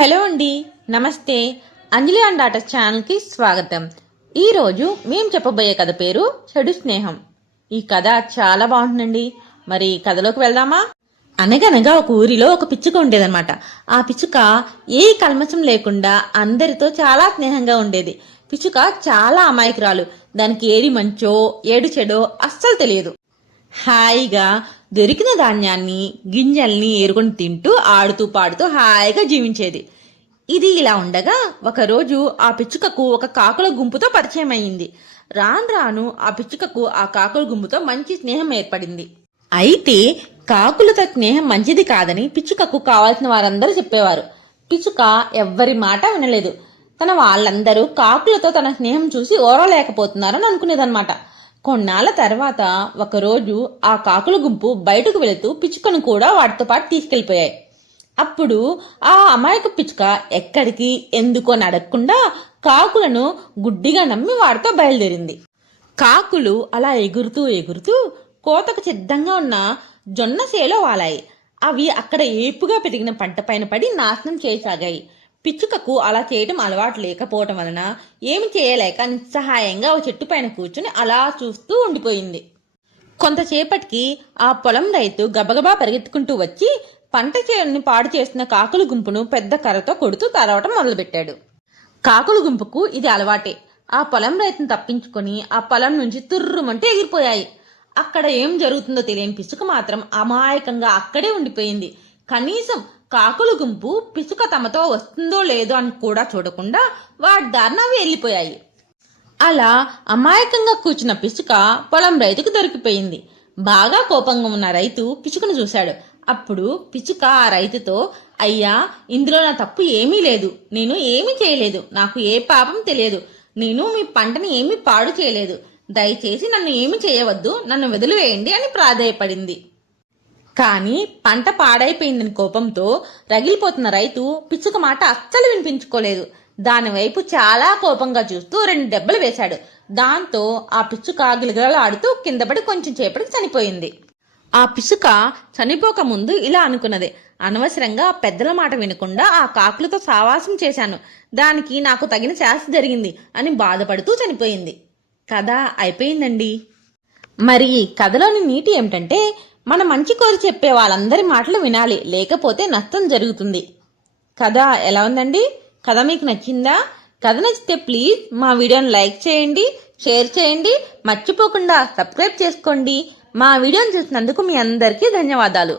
Hello అండి నమస్తే. అంజలి and daughter ఛానల్కి స్వాగతం. ఈరోజు మేము చెప్పబోయే కథ పేరు చెడు స్నేహం. ఈ కథ చాలా బాగుంటుందండి. మరి కథలోకి వెళ్దామా? అనగనగా ఒక ఊరిలో ఒక పిచ్చుక ఉండేదన్నమాట. ఆ పిచ్చుక ఏ కల్మచం లేకుండా అందరితో చాలా స్నేహంగా ఉండేది. పిచ్చుక చాలా అమాయకురాలు. దానికి ఏది మంచో ఏడు చెడో అస్సలు తెలియదు. హాయిగా దొరికిన ధాన్యాన్ని గింజల్ని ఏరుకొని తింటూ ఆడుతూ పాడుతూ హాయిగా జీవించేది. ఇది ఇలా ఉండగా ఒకరోజు ఆ పిచ్చుకకు ఒక కాకుల గుంపుతో పరిచయం అయింది రాను రాను ఆ పిచ్చుకకు ఆ కాకుల గుంపుతో మంచి స్నేహం ఏర్పడింది. అయితే కాకులతో స్నేహం మంచిది కాదని పిచ్చుకకు కావాల్సిన వారందరూ చెప్పేవారు. పిచ్చుక ఎవ్వరి మాట వినలేదు. తన వాళ్ళందరూ కాకులతో తన స్నేహం చూసి ఓరలేకపోతున్నారని అనుకునేదన్నమాట. కొన్నాళ్ళ తర్వాత ఒకరోజు ఆ కాకుల గుంపు బయటకు వెళుతూ పిచ్చుకను కూడా వాటితో పాటు తీసుకెళ్ళిపోయాయి అప్పుడు ఆ అమాయక పిచ్చుక ఎక్కడికి ఎందుకో అని అడగకుండా కాకులను గుడ్డిగా నమ్మి వాడితో బయలుదేరింది. కాకులు అలా ఎగురుతూ ఎగురుతూ కోతకు సిద్ధంగా ఉన్న జొన్న సేలో వాలాయి. అవి అక్కడ ఏపుగా పెరిగిన పంట పైన పడి నాశనం చేయసాగాయి పిచ్చుకకు అలా చేయటం అలవాటు లేకపోవటం వలన ఏమి చేయలేక నిస్సహాయంగా ఒక చెట్టు పైన కూర్చుని అలా చూస్తూ ఉండిపోయింది. కొంతసేపటికి ఆ పొలం రైతు గబగబా పరిగెత్తుకుంటూ వచ్చి పంట చేనుని పాడు చేస్తున్న కాకుల గుంపును పెద్ద కర్రతో కొడుతూ తరవటం మొదలుపెట్టాడు. కాకుల గుంపుకు ఇది అలవాటే. ఆ పొలం రైతును తప్పించుకొని ఆ పొలం నుంచి తుర్రుమంటే ఎగిరిపోయాయి. అక్కడ ఏం జరుగుతుందో తెలియని పిసుక మాత్రం అమాయకంగా అక్కడే ఉండిపోయింది. కనీసం కాకుల గుంపు పిసుక తమతో వస్తుందో లేదో అని కూడా చూడకుండా వాటి దారిన అవి వెళ్ళిపోయాయి. అలా అమాయకంగా కూర్చున్న పిసుక పొలం రైతుకు దొరికిపోయింది. బాగా కోపంగా ఉన్న రైతు పిచుకను చూశాడు. అప్పుడు పిచుక ఆ రైతుతో అయ్యా ఇందులో నా తప్పు ఏమీ లేదు. నేను ఏమీ చేయలేదు. నాకు ఏ పాపం తెలియదు. నేను మీ పంటని ఏమీ పాడు చేయలేదు. దయచేసి నన్ను ఏమి చేయవద్దు. నన్ను వదిలివేయండి అని ప్రాధేయపడింది. కానీ పంట పాడైపోయిందని కోపంతో రగిలిపోతున్న రైతు పిచ్చుక మాట అస్సలు వినిపించుకోలేదు. దానివైపు చాలా కోపంగా చూస్తూ రెండు దెబ్బలు వేశాడు. దాంతో ఆ పిచ్చుక గిలగిలలాడుతూ కిందపడి కొంచెం చేపటికి చనిపోయింది. ఆ పిసుక చనిపోక ముందు ఇలా అనుకున్నది. అనవసరంగా పెద్దల మాట వినకుండా ఆ కాకులతో సావాసం చేశాను. దానికి నాకు తగిన శాస్తి జరిగింది అని బాధపడుతూ చనిపోయింది. కథ అయిపోయిందండి. మరి కథలోని నీటి ఏమిటంటే మన మంచి కోరి చెప్పే వాళ్ళందరి మాటలు వినాలి. లేకపోతే నష్టం జరుగుతుంది. కథ ఎలా ఉందండి? కథ మీకు నచ్చిందా? కథ నచ్చితే ప్లీజ్ మా వీడియోని లైక్ చేయండి షేర్ చేయండి. మర్చిపోకుండా సబ్స్క్రైబ్ చేసుకోండి. మా వీడియోని చూసినందుకు మీ అందరికీ ధన్యవాదాలు.